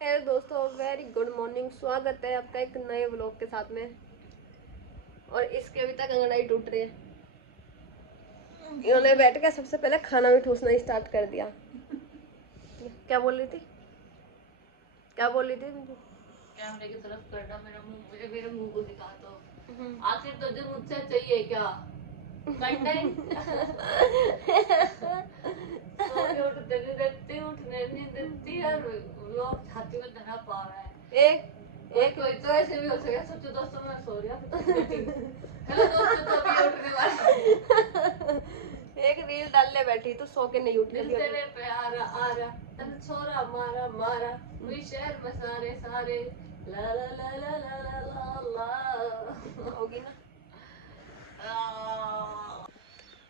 Hello दोस्तों, very good morning. स्वागत है आपका एक नए व्लॉग के साथ में। और इसके अभी तक अंगड़ाई टूट रही है। इन्होंने बैठ के सबसे पहले खाना भी ठूसना स्टार्ट कर दिया। क्या बोल रही थी? क्या बोल रही थी? कैमरे की तरफ करना, मेरा मुंह, मुझे मेरे मुंह को दिखा दो। आखिर तुझे मुझसे चाहिए क्या? कंटेंट। उठने नहीं देती, उठने नहीं देती यार। लोग छाती में धरा पा रहा है। एक कोई तो ऐसे भी हो सके। सोचो दोस्तों, मैं सो रही हूँ। हेलो दोस्तों, तो अभी उठने वाली। एक रील डालने बैठी तो सो के नहीं उठी। दिल तेरे पे आ रहा तन छोरा मारा मारा, वही शहर में सारे सारे ला ला ला ला ला ला ला ला। होगी ना।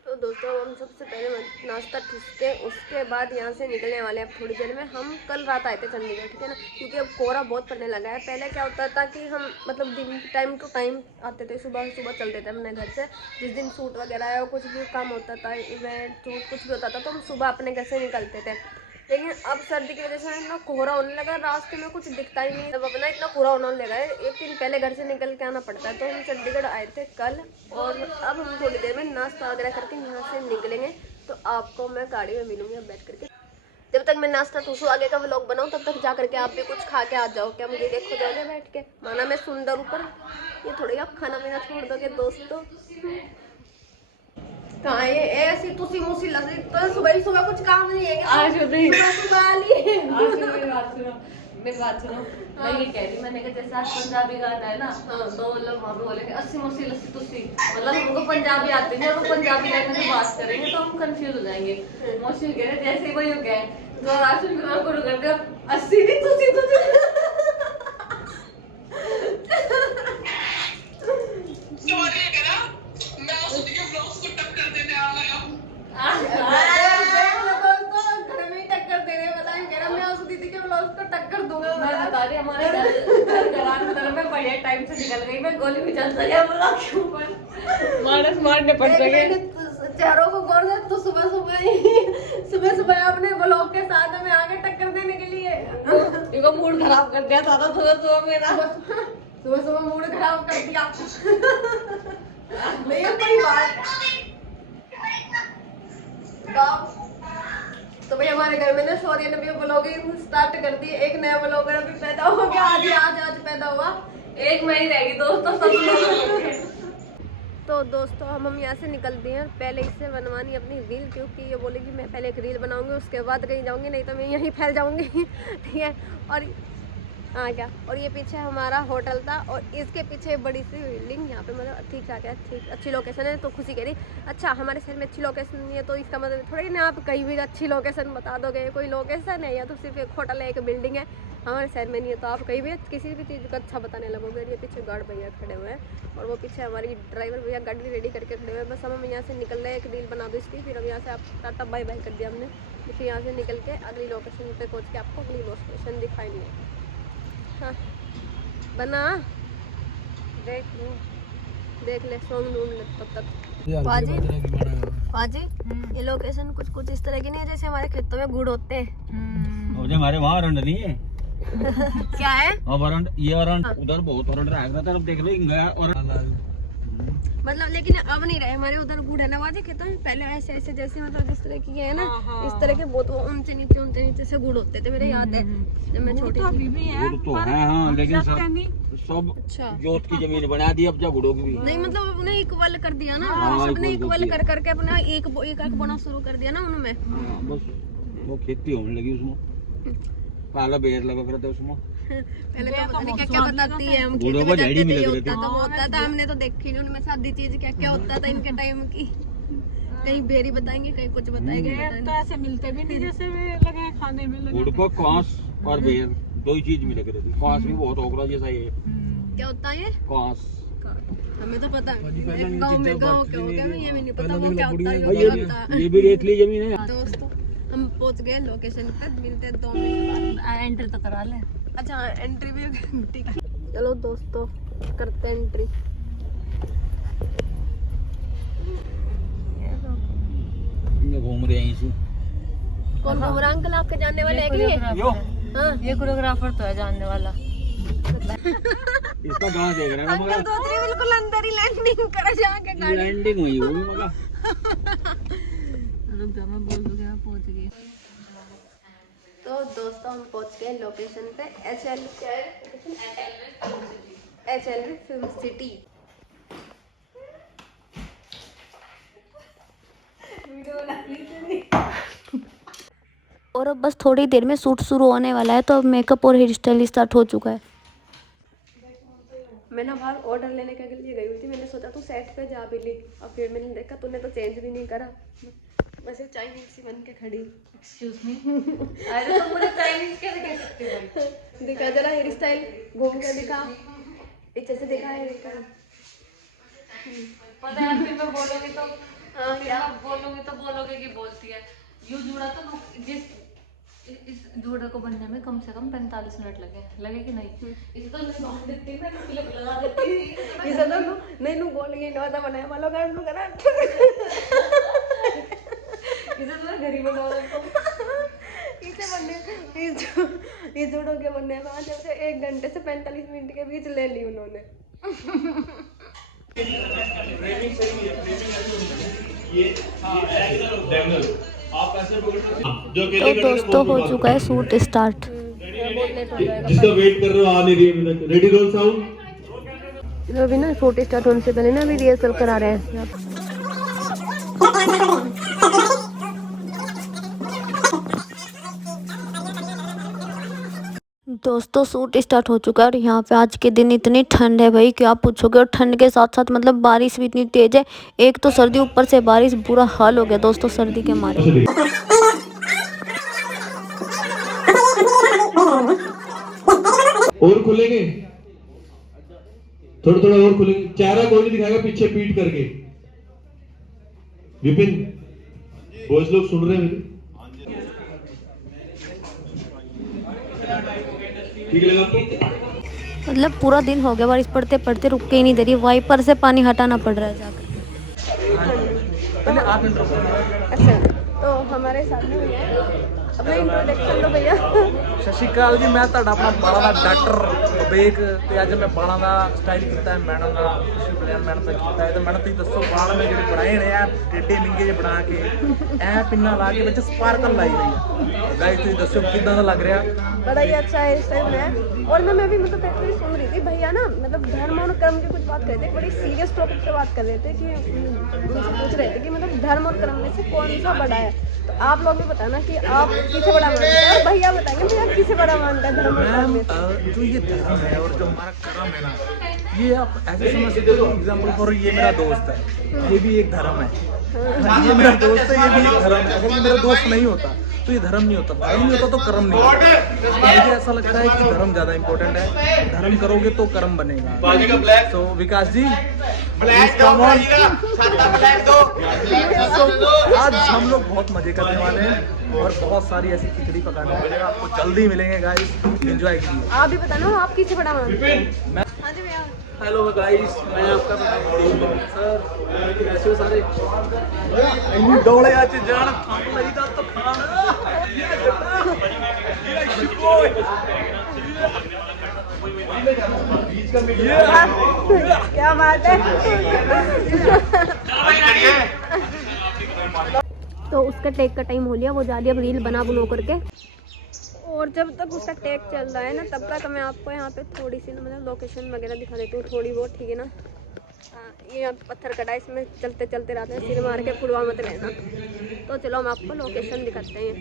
तो दोस्तों, हम सबसे पहले नाश्ता ठूसते, उसके बाद यहाँ से निकलने वाले हैं अब थोड़ी देर में। हम कल रात आए थे चंडीगढ़, ठीक है ना, क्योंकि अब कोहरा बहुत पड़ने लगा है। पहले क्या होता था कि हम मतलब दिन टाइम टू टाइम आते थे, सुबह सुबह चलते थे अपने घर से। जिस दिन शूट वगैरह या कुछ भी काम होता था, इवेंट शूट कुछ भी होता था, तो हम सुबह अपने घर से निकलते थे। लेकिन अब सर्दी की वजह से इतना कोहरा होने लगा, रास्ते में कुछ दिखता ही नहीं। अब अपना इतना कोहरा होने लगा है, एक दिन पहले घर से निकल के आना पड़ता है। तो हम चंडीगढ़ आए थे कल, और अब हम थोड़ी देर में नाश्ता वगैरह करके यहाँ से निकलेंगे। तो आपको मैं गाड़ी में मिलूंगी अब बैठ करके। जब तक मैं नाश्ता ठूसू, आगे का व्लॉग बनाऊँ, तब तक जा करके आप भी कुछ खा के आ जाओ। क्या मुझे देखो जाओगे बैठ के? माना मैं सुंदर ऊपर, ये थोड़ी आप खाना पीना छोड़ दोगे दोस्तों। कहाँ ये ऐसी तुसी मुसी लग रही तो सुबह सुबह कुछ काम नहीं है। आज नहीं, सुबह आ लिए। मेरी बात सुनो। मैं ये कह रही, मैंने कहा जैसे आज पंजाबी गाना है ना, तो मतलब वहाँ पे बोले अस्सी मुस्सी लस्सी तुस्सी, मतलब हमको पंजाबी आती नहीं और वो पंजाबी लैंग्वेज में बात करेंगे तो हम कंफ्यूज हो जाएंगे। मौसी कह रहे जैसे वही हो गए तो आज शुरू कर दो, अस्सी नहीं तुस्सी तुस्सी। हमारे घर में बढ़िया टाइम से निकल गई। मैं गोली भी चल सके ब्लॉग के ऊपर, मानस मारने पड़ सके चारों को गौर से। तो सुबह सुबह अपने ब्लॉग के साथ हमें आगे टक्कर देने के लिए इनको मूड खराब कर दिया था सुबह मेरा। सुबह मूड खराब कर दिया। नहीं कोई बात। तो भाई हमारे घर में ना शौर्य ने भी ब्लॉगिंग स्टार्ट कर दी। एक नया ब्लॉगर अभी पैदा हो गया, आज पैदा हुआ। एक महीने रहेगी दोस्तों सब लोग। तो दोस्तों, हम यहाँ से निकल दिए हैं। पहले इससे बनवानी अपनी रील, क्योंकि ये बोलेगी मैं पहले एक रील बनाऊंगी, उसके बाद कहीं जाऊंगी, नहीं तो मैं यहीं फैल जाऊंगी। ठीक है। और हाँ क्या, और ये पीछे हमारा होटल था, और इसके पीछे बड़ी सी बिल्डिंग। यहाँ पे मतलब ठीक ठाक है, ठीक अच्छी लोकेशन है। तो खुशी कह रही अच्छा हमारे शहर में अच्छी लोकेशन नहीं है, तो इसका मतलब थोड़ी ना आप कहीं भी अच्छी लोकेशन बता दोगे। कोई लोकेशन है या तो सिर्फ एक होटल है, एक बिल्डिंग है, हमारे शहर में नहीं है, तो आप कहीं भी किसी भी चीज़ का अच्छा बताने लगोगे। ये पीछे गार्ड भैया खड़े हुए हैं, और वो पीछे हमारी ड्राइवर भैया गाड़ी रेडी करके खड़े हुए हैं। बस हम यहाँ से निकल रहे हैं, एक रील बना दो इसकी, फिर अब यहाँ से आप टाटा बाय बाय कर दिया हमने। फिर यहाँ से निकल के अगली लोकेशन पे पहुँच के आपको अगली लोकेशन दिखाएंगे। हाँ बना, देख ले सॉन्ग ढूंढ ले तब तक। पाजी ये लोकेशन कुछ इस तरह की नहीं है जैसे हमारे खेतों में गुड़ होते हैं। हमारे वहाँ अरंड नहीं है। क्या है? अब अरंड, ये अरंड उधर बहुत अरंड रहा था, अब देख लो गया और मतलब लेकिन अब नहीं रहे हमारे उधर गुड़ है ना बाजी खेतों में। पहले ऐसे ऐसे जैसे मतलब जिस तरह की है ना, इस तरह के बहुत वो ऊंचे नीचे से गुड़ होते थे, मेरे याद है जब मैं छोटी थी। गुड़ तो है हाँ, लेकिन सब अच्छा जोत की जमीन बना दी अब, जब गुड़ों की भी नहीं, मतलब उन्हें इक्वल कर दिया ना, हाँ, सबने इक्वल इक्वल कर करके अपना एक बोना शुरू कर दिया ना उनमें। हाँ, बस वो खेती होने लगी उसमें। पहला बेर लगा करते उसमें। पहले तो पता नहीं क्या क्या बताती है, हम गुड़ों खेत में में जड़ी जाते में थे, ये लग रही होता थी। था वो होता था, हमने तो देखी नहीं उनमें सादी चीज क्या क्या होता था इनके टाइम की। कहीं बेरी बताएंगे, कहीं कुछ बताएंगे। तो ऐसे मिलते भी नहीं जैसे वे लगे खाने में लगे। गुड़ को कांस और बेर दो ही चीज मिल रही थी। कांस भी बहुत ओकरा जैसा ये क्या होता है ये कांस। हमें तो पता है, गाँव में गाँव के हो गया, ये भी नहीं पता वो क्या होता है। ये भी रेतली जमीन है। दोस्तों हम पहुंच गए लोकेशन पे, मिलते हैं 2 मिनट बाद। एंट्री तो करा ले। अच्छा एंट्री भी ठीक है। चलो दोस्तों करते हैं एंट्री। घूम रहे हैं इसी। कौन घूम रहा अंकल? आपके जानने वाले हैं कि ये? यो हाँ। ये कोरियोग्राफर तो है जानने वाला। इसका गाँव देख रहा है अंकल तो उतरे बिल्कुल अंदर ही लैंडिंग करा जाके गाड़ी। लैंडिंग हुई होगी मगा। रुक जा, मैं बोल दूंगी मैं पहुंच गई। तो दोस्तों हम पहुंच गए लोकेशन पे HLV फिल्म सिटी। और अब बस थोड़ी देर में शूट शुरू होने वाला है, तो अब मेकअप और हेयर स्टाइल स्टार्ट हो चुका है। मैं ना बाहर ऑर्डर लेने के लिए गई हुई थी। मैंने सोचा तू सेट पे जा भी ली, और फिर मैंने देखा तूने तो चेंज भी नहीं करा, वैसे चाइनीज सी बन के खड़ी। Excuse me. अरे तो मुझे चाइनीज कैसे कह सकते हो? दिखा जरा हेयर स्टाइल, घूम के दिखा, पीछे से दिखा है दिखा। पता है फिर मैं बोलूंगी तो हाँ क्या बोलोगे कि बोलती है। यूं जुड़ा तो जिस इस जोड़े को बनने में कम से कम 45 मिनट लगे कि नहीं? इसे तो मैं बांध देती मैं क्लिप लगा देती। इसे तो नहीं नू बोल गई नौता बनाया वालों का नू करा। इसे तो मैं घर ही बना देता हूं। इसे बनने इस जोड़ों के बनने में आज से 1 घंटे से 45 मिनट के बीच ले ली उन्होंने। तो दोस्तों हो चुका है शूट स्टार्ट। जिसका वेट कर रहे हो आ नहीं रही अभी तक। Ready roll sound. अभी ना शूट स्टार्ट होने से पहले ना अभी रिहर्सल करा रहे हैं। दोस्तों शूट स्टार्ट हो चुका है, और यहाँ पे आज के दिन इतनी ठंड है भाई कि आप पूछोगे। और ठंड के साथ साथ मतलब बारिश भी इतनी तेज है। एक तो सर्दी, ऊपर से बारिश, बुरा हाल हो गया दोस्तों सर्दी के मारे। और खुलेंगे थोड़ा थोड़ा और खुलेंगे। चेहरा कोई नहीं दिखाएगा, पीछे पीट करके। विपिन बॉयज लोग सुन रहे हैं मेरे? ठीक लगा आपको? मतलब पूरा दिन हो गया बारिश पड़ते पड़ते, रुक के ही नहीं दे रही। वाइपर से पानी हटाना पड़ रहा है जाकर। अच्छा तो हमारे सामने भैया अपना इंट्रोडक्शन दो भैया। ਸਤਿ ਸ਼੍ਰੀ ਅਕਾਲ ਜੀ, ਮੈਂ ਤੁਹਾਡਾ ਆਪਣਾ ਬਾਲਾਂ ਦਾ ਡਾਕਟਰ ਵਿਵੇਕ ਤੇ ਅੱਜ ਮੈਂ ਬਾਲਾਂ ਦਾ ਸਟਾਈਲ ਕੀਤਾ ਹੈ ਮੈਡਮ ਦਾ, ਖੁਸ਼ੀ ਪਲੇਨ ਮੈਡਮ ਦਾ ਕੀਤਾ ਹੈ। ਤੇ ਮੈਡਮ ਤੁਸੀਂ ਦੱਸੋ ਬਾਲ ਮੈਂ ਜਿਹੜੇ ਬਣਾਏ ਨੇ ਆ ਟੇਡੇ ਨਿੰਗੇ ਜਿਹੇ ਬਣਾ ਕੇ ਐ ਪਿੰਨਾ ਲਾ ਕੇ ਵਿੱਚ ਸਪਾਰਕਲ ਲਾਈ ਹੋਈ ਆ। ਗਾਇਸ ਤੁਸੀਂ ਦੱਸੋ ਕਿੱਦਾਂ ਦਾ ਲੱਗ ਰਿਹਾ? बड़ा ही अच्छा है स्टाइल बनाया। और ना मैं भी मतलब पहले सुन रही थी भैया ना मतलब धर्म और कर्म की कुछ बात कर रहे थे, बड़ी सीरियस टॉपिक पे बात कर रहे थे कि उनसे पूछ रहे थे कि मतलब धर्म और कर्म में से कौन सा बड़ा है। तो आप लोग भी बताना कि आप किसे बड़ा मानते हैं, और भैया बताएंगे भैया किसे बड़ा मानता है धर्म और कर्म में। जो ये धर्म है और जो हमारा कर्म है ना, ये आप ऐसे समझ सकते हो। एग्जाम्पल फॉर ये मेरा दोस्त है, ये भी एक धर्म है। ये मेरा दोस्त है, ये भी एक धर्म है। अगर ये मेरा दोस्त नहीं होता तो ये धर्म नहीं होता। धर्म नहीं होता तो कर्म नहीं होता। मुझे ऐसा लगता है कि धर्म ज्यादा इंपॉर्टेंट है। धर्म करोगे तो कर्म बनेगा। तो विकास जी आज हम लोग बहुत मजे करने वाले हैं और बहुत सारी ऐसी खिचड़ी पकाने वाले हैं। आपको जल्दी मिलेंगे गाइस, एंजॉय कीजिए। आप भी बताना आप किसे बड़ा मानते हैं। हाँ जी भैया। हेलो गाइस, मैं आपका सर कैसे हो सारे? डोले आज जान थंब लईदा तो खान ये क्या बात है। तो उसका टेक का टाइम हो लिया, वो जा लिया अब रील बना करके। और जब तक उसका टेक चल रहा है ना तब तक मैं आपको यहाँ पे थोड़ी सी मतलब लोकेशन वगैरह दिखा देती हूँ थोड़ी बहुत, ठीक है ना। ये यहाँ पत्थर कटा है, इसमें चलते चलते रहते हैं, सिर मार के फुलवा मत रहना। तो चलो हम आपको लोकेशन दिखाते हैं।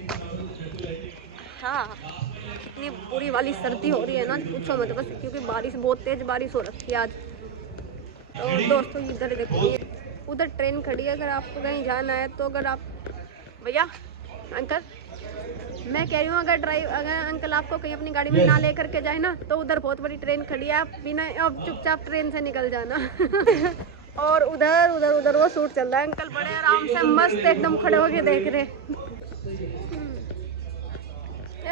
हाँ इतनी बुरी वाली सर्दी हो रही है ना पूछो मत बस, क्योंकि बारिश बहुत तेज बारिश हो रखी है आज। तो दोस्तों इधर देखो उधर ट्रेन खड़ी है, अगर आपको कहीं जाना है तो अगर आप भैया अंकल मैं कह रही हूँ अगर अंकल आपको कहीं अपनी गाड़ी में ना लेकर के जाए ना तो उधर बहुत बड़ी ट्रेन खड़ी है, आप बिना अब चुपचाप ट्रेन से निकल जाना। और उधर उधर उधर वो शूट चल रहा है, अंकल बड़े आराम से मस्त एकदम खड़े होके देख रहे।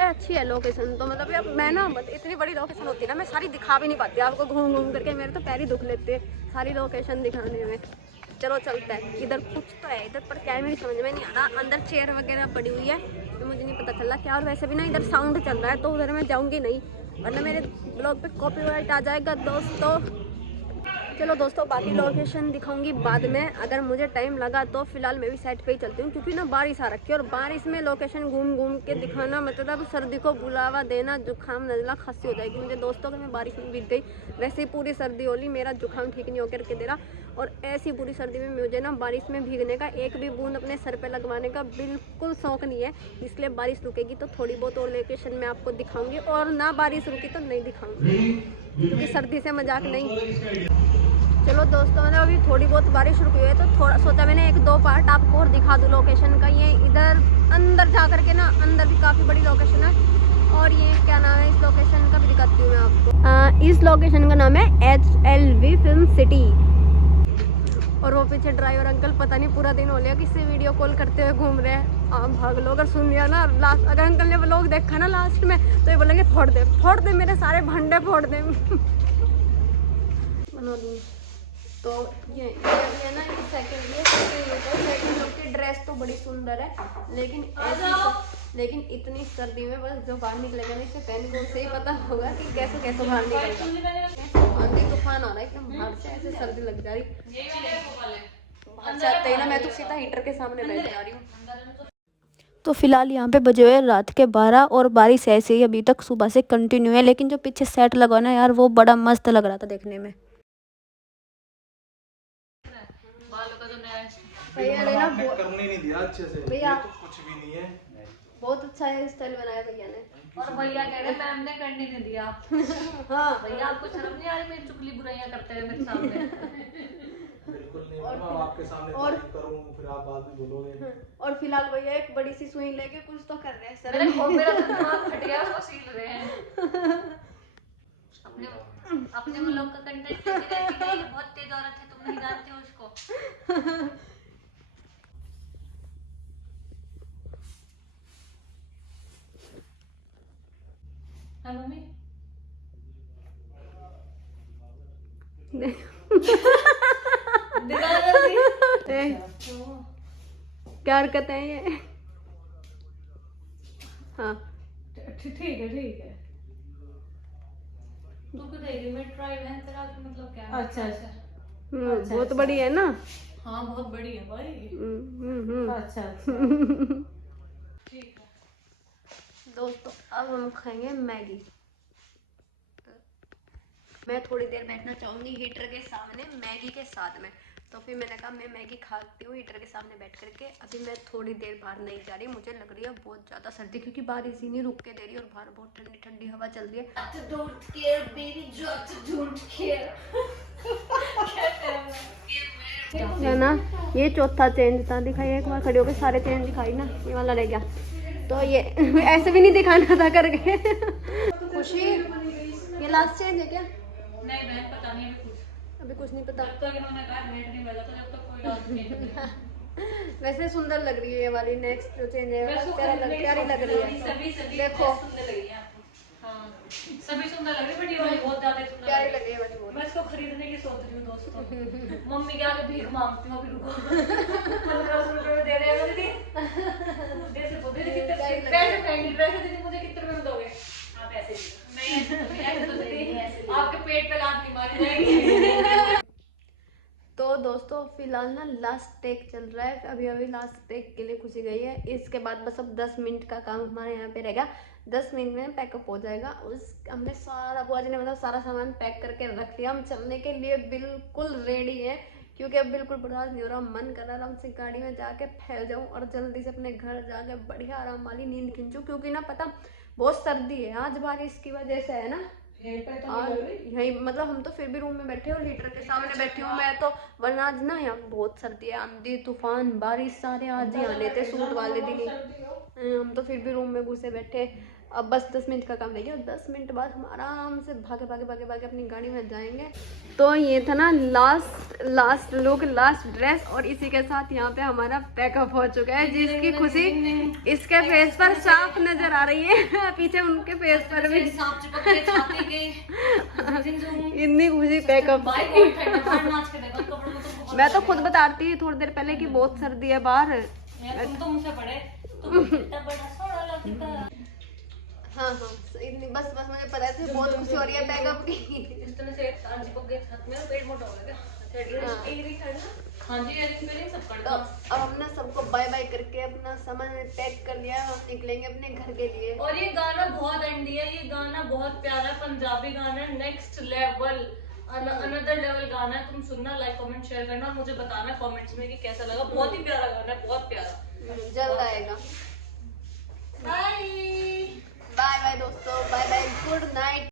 अच्छी है लोकेशन तो मतलब यार मैं ना इतनी बड़ी लोकेशन होती है ना मैं सारी दिखा भी नहीं पाती आपको, घूम घूम करके मेरे तो पैर ही दुख लेते सारी लोकेशन दिखाने में। चलो चलता है। इधर कुछ तो है इधर, पर क्या है मेरी समझ में नहीं आ रहा। अंदर चेयर वगैरह पड़ी हुई है तो मुझे नहीं पता चला क्या। और वैसे भी ना इधर साउंड चल रहा है तो उधर मैं जाऊँगी नहीं, वरना मेरे ब्लॉग पे कॉपीराइट आ जाएगा दोस्तों। चलो दोस्तों, बाकी लोकेशन दिखाऊंगी बाद में अगर मुझे टाइम लगा तो। फिलहाल मैं भी साइड पे ही चलती हूँ क्योंकि ना बारिश आ रखी है, और बारिश में लोकेशन घूम घूम के दिखाना मतलब सर्दी को बुलावा देना, जुकाम नजला खांसी हो जाएगी मुझे दोस्तों कि मैं बारिश में भीग गई। वैसे ही पूरी सर्दी होली, मेरा जुकाम ठीक नहीं होकर के दे रहा, और ऐसी पूरी सर्दी में मुझे ना बारिश में भीगने का एक भी बूंद अपने सर पे लगवाने का बिल्कुल शौक नहीं है। इसलिए बारिश रुकेगी तो थोड़ी बहुत और लोकेशन मैं आपको दिखाऊंगी, और ना बारिश रुकी तो नहीं दिखाऊंगी क्योंकि सर्दी से मजाक नहीं। चलो दोस्तों, मैंने अभी थोड़ी बहुत बारिश रुकी हुई है तो थोड़ा सोचा मैंने 1-2 पार्ट आपको और दिखा दूँ लोकेशन का। ये इधर अंदर जा कर के ना, अंदर भी काफ़ी बड़ी लोकेशन है, और ये क्या नाम है इस लोकेशन का भी दिखाती हूँ मैं आपको। इस लोकेशन का नाम है HLV फिल्म सिटी। और वो पीछे ड्राइवर अंकल पता नहीं पूरा दिन हो लिया किससे वीडियो कॉल करते हुए घूम रहे हैं। भाग लो, अगर सुन लिया ना लास्ट, अगर अंकल ने व्लॉग देखा ना लास्ट में तो ये बोलेंगे फोड़ दे मेरे सारे भंडे फोड़ दे। बना दूँ तो ये ना सेकंड लुक की ड्रेस तो बड़ी सुंदर है, लेकिन इतनी सर्दी में बस जो बाहर निकलेगा ना इसे पहन के उसे ही पता होगा कि कैसे बाहर निकलेगा। आंधी तूफान आ रहा है एकदम बाहर से, ऐसे सर्दी लग जा रही। बाहर से आते ही ना मैं तो सीधा हीटर के सामने बैठ जा रही हूँ। तो फिलहाल यहाँ पे बजे हुए रात के 12 और बारिश ऐसे ही अभी तक सुबह से कंटिन्यू है। लेकिन जो पीछे सेट लगा ना यार, वो बड़ा मस्त लग रहा था देखने में। भैया ने ना करने नहीं दिया अच्छे से, भैया तो कुछ भी नहीं है। बहुत अच्छा हेयर स्टाइल बनाया भैया ने। और भैया कह रहे मैम ने करने नहीं दिया। हाँ भैया आपको शर्म नहीं आ रही मेरी चुगली बुराइयां करते हुए मेरे सामने? बिल्कुल नहीं, मैं आपके सामने और करूं फिर आप बाद में बोलोगे। और फिलहाल भैया एक बड़ी सी सुई लेके कुछ तो कर रहे हैं सर। मेरा तो दिमाग फट गया, उसको सील रहे हैं। अपने व्लॉग का कंटेंट बहुत तेज औरत है, तुम नहीं जानते हो उसको। हाँ मम्मी क्या हरकत है ये? हाँ ठीक है तू को देगी मैं ट्राई है तेरा मतलब क्या? अच्छा बहुत बड़ी है ना। हाँ बहुत बड़ी है भाई। अच्छा ठीक है दोस्तों, अब हम खाएंगे मैगी। मैं थोड़ी देर बैठना चाहूँगी हीटर के सामने मैगी के साथ में, तो फिर मैंने कहा मैं मैगी खाती हूँ हीटर के सामने बैठ करके। अभी मैं थोड़ी देर बाहर नहीं जा रही, मुझे लग रही है बहुत ज़्यादा सर्दी क्योंकि बारिश ही नहीं रुक के दे रही और बाहर बहुत ठंडी ठंडी हवा चल रही है ना। ये चौथा चेंज था, दिखाई एक बार खड़ी होकर सारे चेंज दिखाई ना, ये वाला रह गया तो ये ऐसे भी नहीं दिखाना था करके। खुशी ये लास्ट चेंज है क्या? नहीं बहन पता नहीं अभी कुछ नहीं पता। जब तक इन्होंने कहा रेट नहीं बजा तो जब तक कोई डांस नहीं। वैसे सुंदर लग रही है ये वाली नेक्स्ट जो चेंज है, प्यारी लग रही है। सभी देखो सुंदर लग रही है। हाँ सभी सुंदर लग रही है, बट ये वाली बहुत ज्यादा सुंदर प्यारी लग रही है वाली बहुत। मैं इसको खरीदने की सोच रही हूँ दोस्तों। मम्मी के आगे भीख मांगती हूँ अभी, रुको 1500 रुपए दे रहे हैं दीदी। दीदी कितने पैसे फेंक पैसे दीदी मुझे कितने रुपए में दोगे? आप ऐसे आपके पेट पे लात नहीं मारी जाएगी। तो दोस्तों फिलहाल ना लास्ट टेक चल रहा है, अभी लास्ट टेक के लिए खुशी गई है। इसके बाद बस अब 10 मिनट का काम हमारे यहाँ पे रहेगा। 10 मिनट में पैकअप हो जाएगा। उस हमने सारा बुआ जी ने मतलब सारा सामान पैक करके रख लिया। हम चलने के लिए बिल्कुल रेडी है क्योंकि अब बिल्कुल बर्दाश्त नहीं हो रहा। मन कर रहा आराम से गाड़ी में जाके फैल जाऊँ और जल्दी से अपने घर जाके बढ़िया आराम वाली नींद खींचूँ, क्योंकि ना पता बहुत सर्दी है आज, बारिश की वजह से है ना। और यही मतलब हम तो फिर भी रूम में बैठे और हीटर के सामने बैठी हूँ मैं तो, वरना आज ना यहाँ बहुत सर्दी है। आंधी तूफान बारिश सारे आज ही आने थे सूट वाले दिन ही। हम तो फिर भी रूम में घुसे बैठे। अब बस 10 मिनट का काम रह गया और 10 मिनट बाद हम आराम से भागे भागे भागे भागे अपनी गाड़ी में जाएंगे। तो ये था ना लास्ट लुक, लास्ट ड्रेस, और इसी के साथ यहाँ पे हमारा पैकअप हो चुका है, जिसकी खुशी इसके फेस पर साफ नजर आ रही है। पीछे उनके फेस पर भी इतनी खुशी पैकअप। मैं तो खुद बताती थी थोड़ी देर पहले कि बहुत सर्दी है बाहर। तुम तो मुझसे बड़े, तुम कितना बड़ा सोना लगता है। हाँ इतनी बस मुझे पता है बहुत खुशी हो रही है बैकअप की। इतने से आंटी को गए छत में पेट मोटा हो गया। हाँ जी एयरिंग सब कर तो अब हमने सबको बाय बाय करके अपना सामान पैक कर लिया है, हम निकलेंगे अपने घर के लिए। और ये गाना बहुत एंडी है, ये गाना बहुत प्यारा है, पंजाबी गाना है, नेक्स्ट लेवल अनदर लेवल गाना है। तुम सुनना, लाइक कमेंट शेयर करना और मुझे बताना कमेंट्स में कि कैसा लगा। बहुत ही प्यारा गाना है, बहुत प्यारा। जल्द आएगा। बाय बाय बाय दोस्तों, बाय बाय, गुड नाइट।